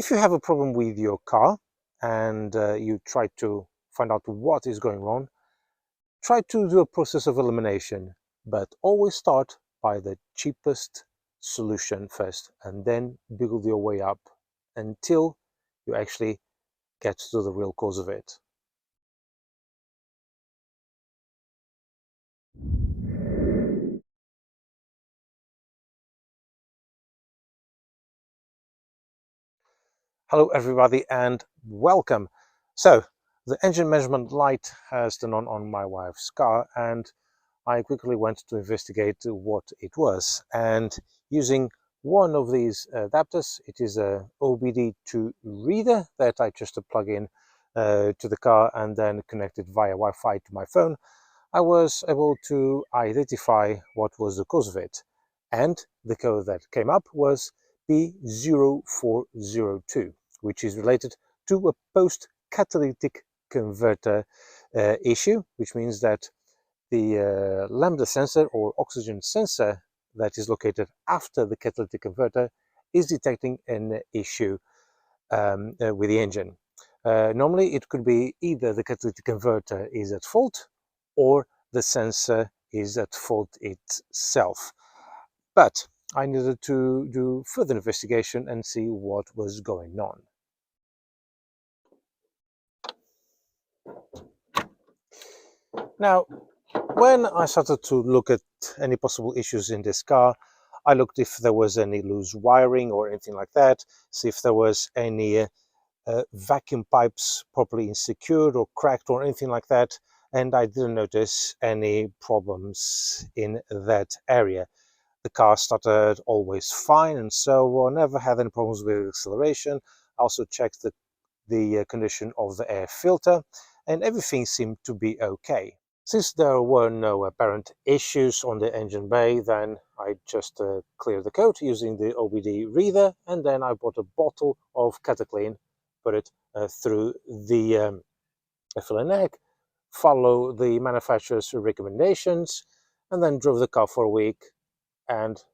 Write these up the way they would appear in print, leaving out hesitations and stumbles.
If you have a problem with your car and you try to find out what is going wrong, try to do a process of elimination, but always start by the cheapest solution first and then build your way up until you actually get to the real cause of it. Hello everybody and welcome. So the engine measurement light has turned on my wife's car, and I quickly went to investigate what it was, and using one of these adapters, it is a OBD2 reader that I just plug in to the car and then connect it via Wi-Fi to my phone. I was able to identify what was the cause of it, and the code that came up was B0402, which is related to a post-catalytic converter issue, which means that the lambda sensor or oxygen sensor that is located after the catalytic converter is detecting an issue with the engine. Normally it could be either the catalytic converter is at fault or the sensor is at fault itself. But I needed to do further investigation and see what was going on. Now, when I started to look at any possible issues in this car, I looked if there was any loose wiring or anything like that, see if there was any vacuum pipes properly insecured or cracked or anything like that, and I didn't notice any problems in that area. The car started always fine, and so I never had any problems with acceleration. I also checked the condition of the air filter, and everything seemed to be okay. Since there were no apparent issues on the engine bay, then I just cleared the coat using the OBD reader, and then I bought a bottle of Cataclean, put it through the fill and egg, follow the manufacturer's recommendations, and then drove the car for a week, and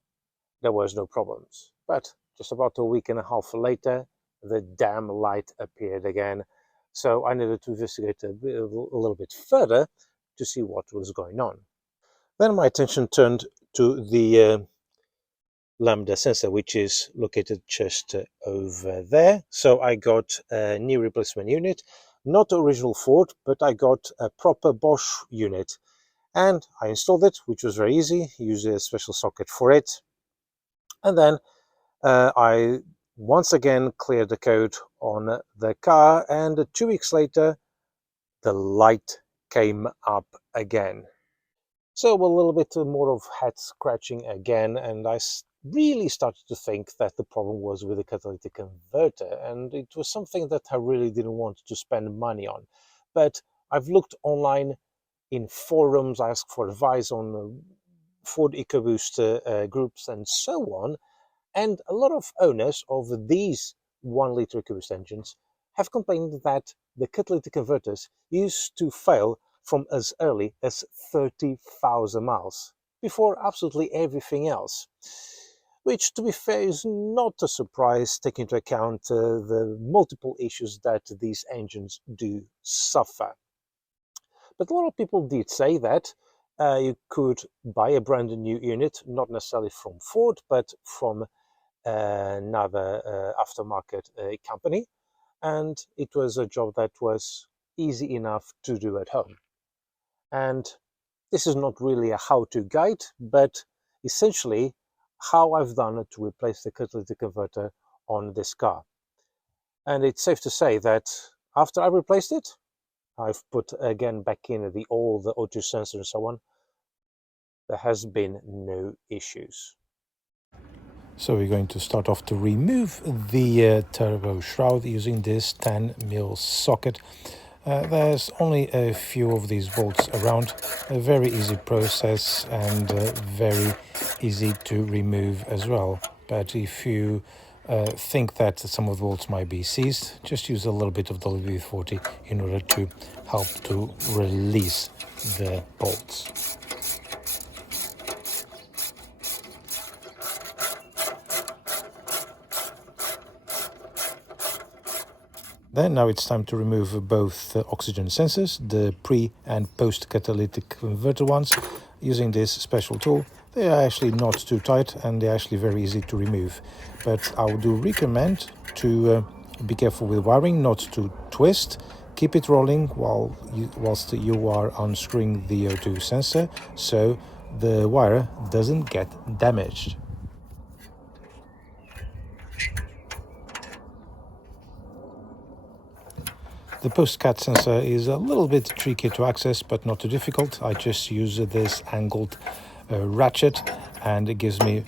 there was no problems. But just about a week and a half later, the damn light appeared again. So I needed to investigate a little bit further to see what was going on. Then my attention turned to the lambda sensor, which is located just over there. So I got a new replacement unit, not original Ford, but I got a proper Bosch unit, and I installed it, which was very easy. Used a special socket for it, and then I once again cleared the code on the car, and 2 weeks later the light came up again. So a little bit more of head scratching again, and I really started to think that the problem was with the catalytic converter, and it was something that I really didn't want to spend money on. But I've looked online in forums, I asked for advice on Ford Ecoboost groups and so on, and a lot of owners of these 1-liter EcoBoost engines have complained that the catalytic converters used to fail from as early as 30,000 miles, before absolutely everything else. Which, to be fair, is not a surprise, taking into account the multiple issues that these engines do suffer. But a lot of people did say that you could buy a brand new unit, not necessarily from Ford, but from another aftermarket company, and it was a job that was easy enough to do at home. And this is not really a how-to guide, but essentially how I've done it to replace the catalytic converter on this car. And it's safe to say that after I replaced it, I've put again back in all the O2 sensor and so on, there has been no issues. So we're going to start off to remove the turbo shroud using this 10mm socket. There's only a few of these bolts around, a very easy process and very easy to remove as well. But if you think that some of the bolts might be seized, just use a little bit of WD-40 in order to help to release the bolts. Then now it's time to remove both oxygen sensors, the pre and post catalytic converter ones, using this special tool. They are actually not too tight and they're actually very easy to remove. But I would recommend to be careful with wiring, not to twist. Keep it rolling whilst you are unscrewing the O2 sensor, so the wire doesn't get damaged. The post-cat sensor is a little bit tricky to access, but not too difficult. I just use this angled ratchet, and it gives me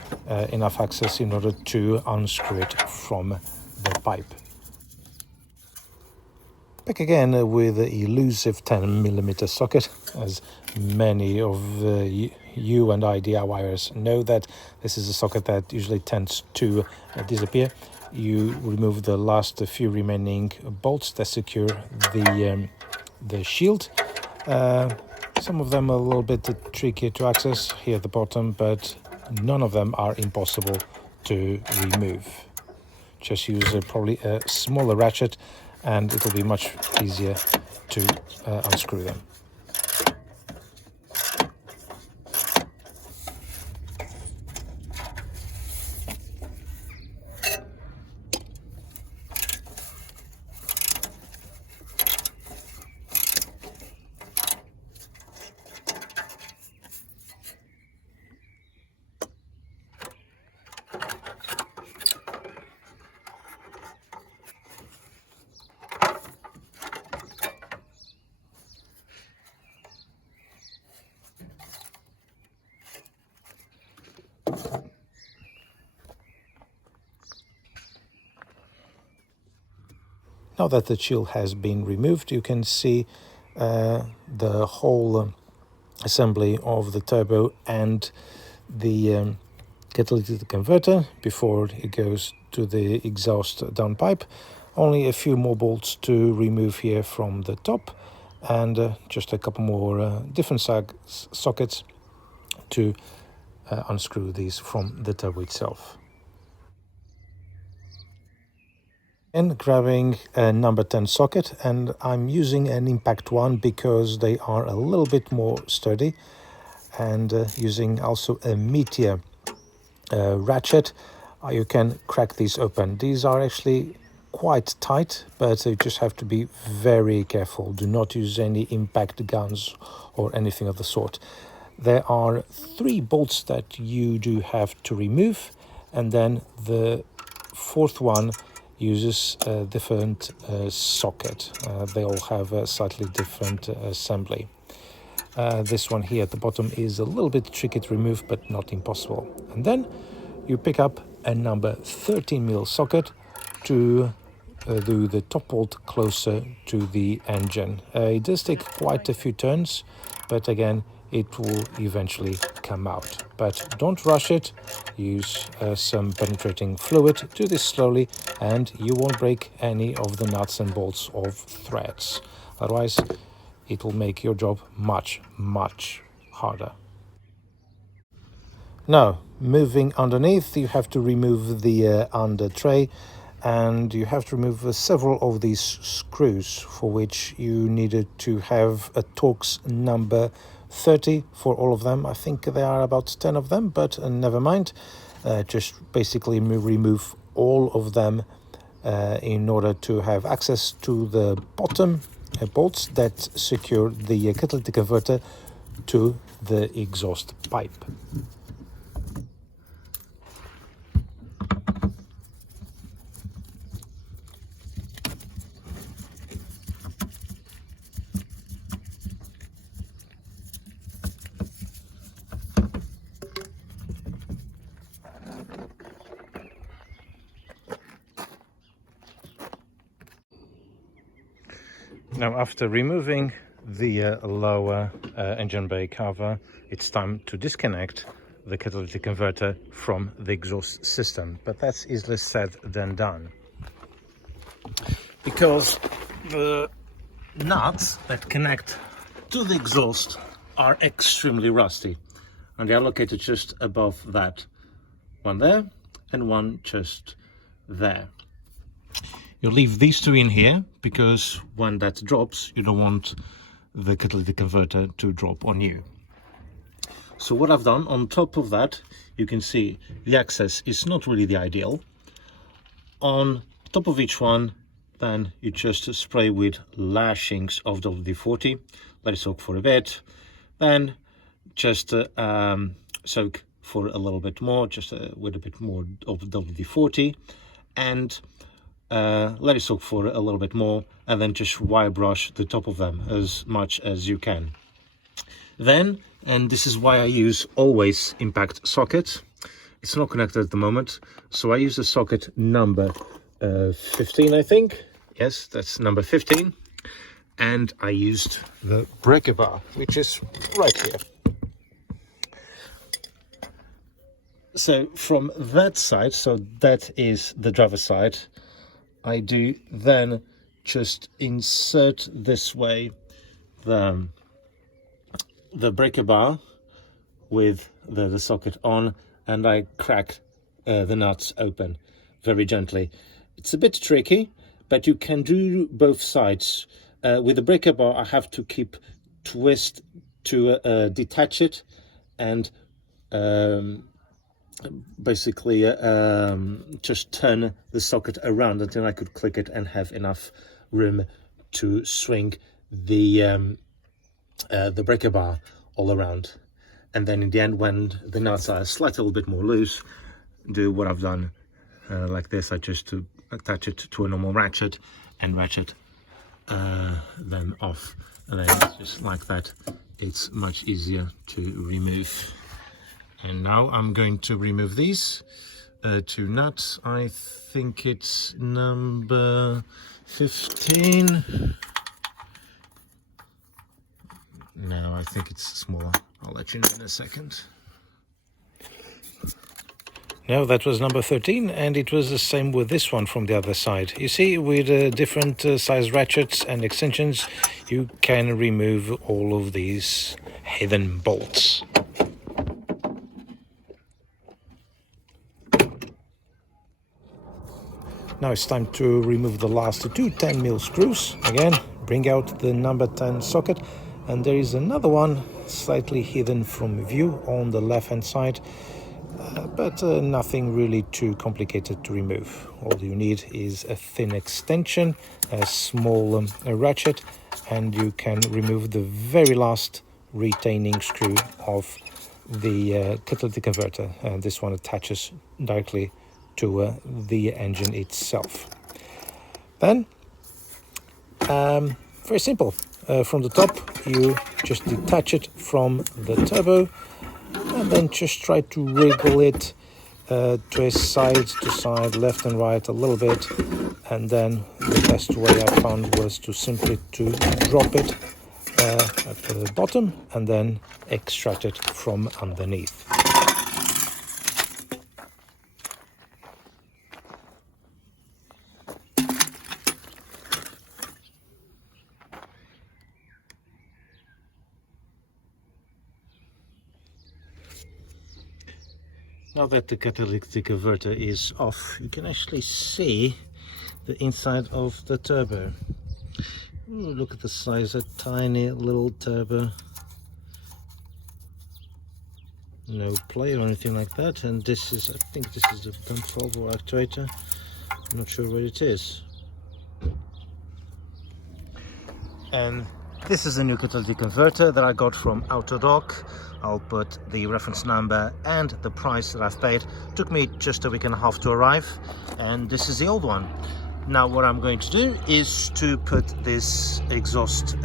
enough access in order to unscrew it from the pipe. Back again with a elusive 10mm socket, as many of you and I DIYers know that this is a socket that usually tends to disappear. You remove the last few remaining bolts that secure the shield. Some of them are a little bit tricky to access here at the bottom, but none of them are impossible to remove. Just use probably a smaller ratchet and it will be much easier to unscrew them. Now that the chill has been removed, you can see the whole assembly of the turbo and the catalytic converter before it goes to the exhaust downpipe. Only a few more bolts to remove here from the top, and just a couple more different sockets to unscrew these from the turbo itself. And grabbing a number 10 socket, and I'm using an impact one because they are a little bit more sturdy, and using also a Meteor ratchet, you can crack these open. These are actually quite tight, but you just have to be very careful. Do not use any impact guns or anything of the sort. There are 3 bolts that you do have to remove, and then the 4th one uses a different socket. They all have a slightly different assembly. This one here at the bottom is a little bit tricky to remove, but not impossible. And then you pick up a number 13mm socket to do the top bolt closer to the engine. It does take quite a few turns, but again, it will eventually come out. But don't rush it. Use some penetrating fluid. Do this slowly, and you won't break any of the nuts and bolts or threads. Otherwise, it will make your job much, much harder. Now, moving underneath, you have to remove the under tray, and you have to remove several of these screws, for which you needed to have a Torx number 30 for all of them. I think there are about 10 of them, but never mind. Just basically remove all of them in order to have access to the bottom bolts that secure the catalytic converter to the exhaust pipe. Now, after removing the lower engine bay cover, it's time to disconnect the catalytic converter from the exhaust system. But that's easier said than done, because the nuts that connect to the exhaust are extremely rusty, and they are located just above that one there and one just there. You leave these two in here because when that drops, you don't want the catalytic converter to drop on you. So what I've done on top of that, you can see the access is not really the ideal. On top of each one, then you just spray with lashings of WD-40, let it soak for a bit, then just soak for a little bit more, just with a bit more of WD-40, and let it soak for a little bit more, and then just wire brush the top of them as much as you can. Then, and this is why I use always impact socket, it's not connected at the moment, so I use the socket number 15, I think. Yes, that's number 15. And I used the breaker bar, which is right here. So from that side, so that is the driver's side, I do then just insert this way the breaker bar with the socket on, and I crack the nuts open very gently. It's a bit tricky, but you can do both sides. With the breaker bar, I have to keep twist to detach it, and basically just turn the socket around until I could click it and have enough room to swing the breaker bar all around. And then in the end, when the nuts are slightly a little bit more loose, do what I've done like this. I just to attach it to a normal ratchet and ratchet them off, and then just like that, it's much easier to remove. And now I'm going to remove these two nuts. I think it's number 15. No, I think it's smaller. I'll let you know in a second. No, that was number 13, and it was the same with this one from the other side. You see, with different size ratchets and extensions, you can remove all of these hidden bolts. Now it's time to remove the last two 10mm screws. Again, bring out the number 10 socket, and there is another one slightly hidden from view on the left hand side, but nothing really too complicated to remove. All you need is a thin extension, a small ratchet, and you can remove the very last retaining screw of the catalytic converter. This one attaches directly to the engine itself. Then, very simple. From the top, you just detach it from the turbo, and then just try to wriggle it twist side to side, left and right a little bit, and then the best way I found was to simply drop it at the bottom and then extract it from underneath. Now that the catalytic converter is off, you can actually see the inside of the turbo. Ooh, look at the size, a tiny little turbo. No play or anything like that, and this is, I think this is the control or actuator. I'm not sure what it is. And this is a new catalytic converter that I got from Autodoc. I'll put the reference number and the price that I've paid. It took me just a week and a half to arrive, and this is the old one. Now what I'm going to do is to put this exhaust,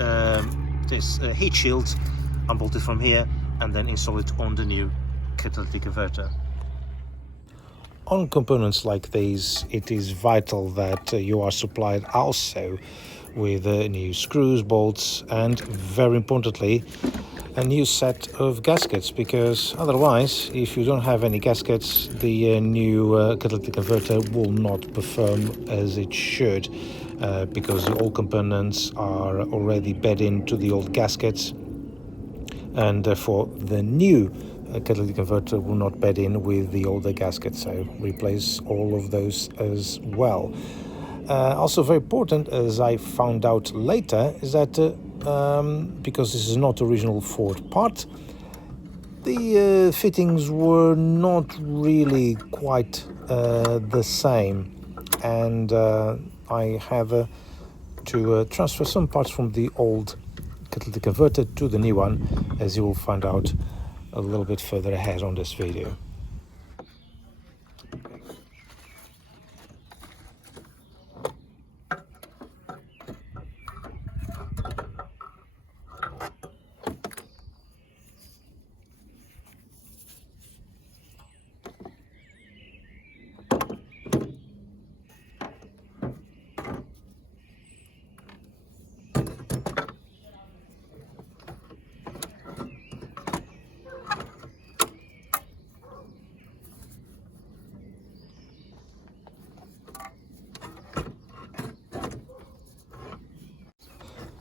heat shield, unbolt it from here, and then install it on the new catalytic converter. On components like these, it is vital that you are supplied also with new screws, bolts, and very importantly, a new set of gaskets, because otherwise, if you don't have any gaskets, the new catalytic converter will not perform as it should, because the old components are already bed into the old gaskets, and therefore the new catalytic converter will not bed in with the older gaskets, so replace all of those as well. Also very important, as I found out later, is that because this is not original Ford part, the fittings were not really quite the same, and I have to transfer some parts from the old catalytic converter to the new one, as you will find out a little bit further ahead on this video.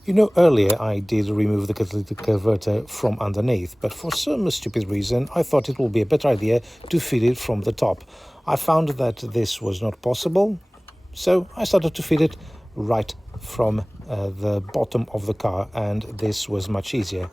You know, earlier I did remove the catalytic converter from underneath, but for some stupid reason I thought it would be a better idea to feed it from the top. I found that this was not possible, so I started to feed it right from the bottom of the car, and this was much easier.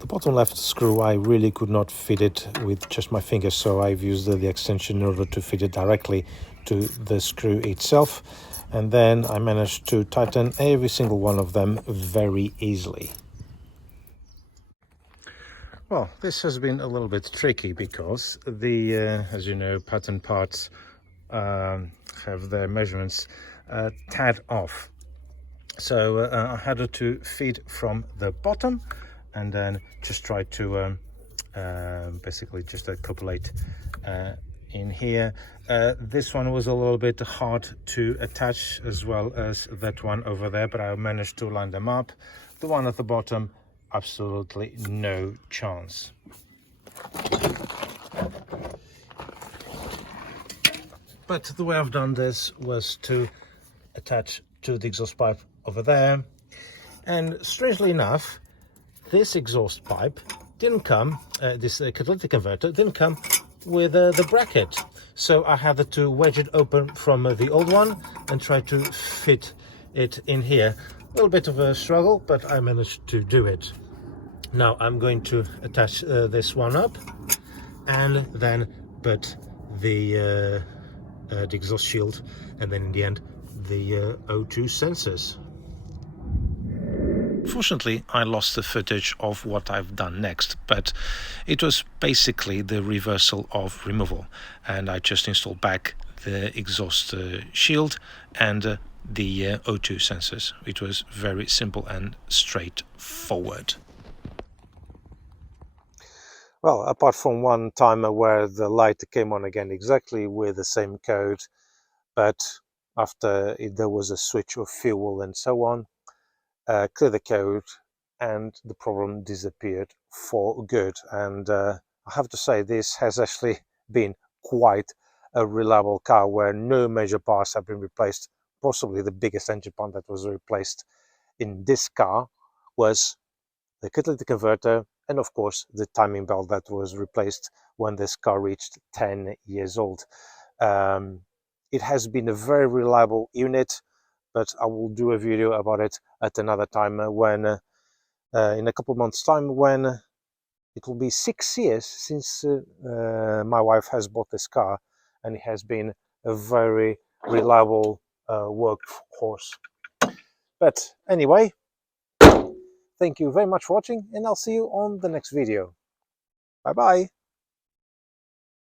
The bottom left screw, I really could not fit it with just my fingers, so I've used the extension in order to fit it directly to the screw itself, and then I managed to tighten every single one of them very easily. Well, this has been a little bit tricky because the, as you know, pattern parts have their measurements tad off. So I had to feed from the bottom and then just try to basically just copulate in here. This one was a little bit hard to attach, as well as that one over there, but I managed to line them up. The one at the bottom, absolutely no chance. But the way I've done this was to attach to the exhaust pipe over there, and strangely enough, this exhaust pipe didn't come, this catalytic converter didn't come with the bracket, so I had to wedge it open from the old one and try to fit it in here. A little bit of a struggle, but I managed to do it. Now I'm going to attach this one up and then put the exhaust shield, and then in the end the O2 sensors. Fortunately, I lost the footage of what I've done next, but it was basically the reversal of removal, and I just installed back the exhaust shield and the O2 sensors. It was very simple and straightforward. Well, apart from one time where the light came on again exactly with the same code, but after there was a switch of fuel and so on, clear the code and the problem disappeared for good. And I have to say, this has actually been quite a reliable car where no major parts have been replaced. Possibly the biggest engine part that was replaced in this car was the catalytic converter, and of course the timing belt that was replaced when this car reached 10 years old. It has been a very reliable unit, but I will do a video about it at another time when in a couple of months time, when it will be 6 years since my wife has bought this car, and it has been a very reliable workhorse. But anyway, thank you very much for watching, and I'll see you on the next video. Bye bye.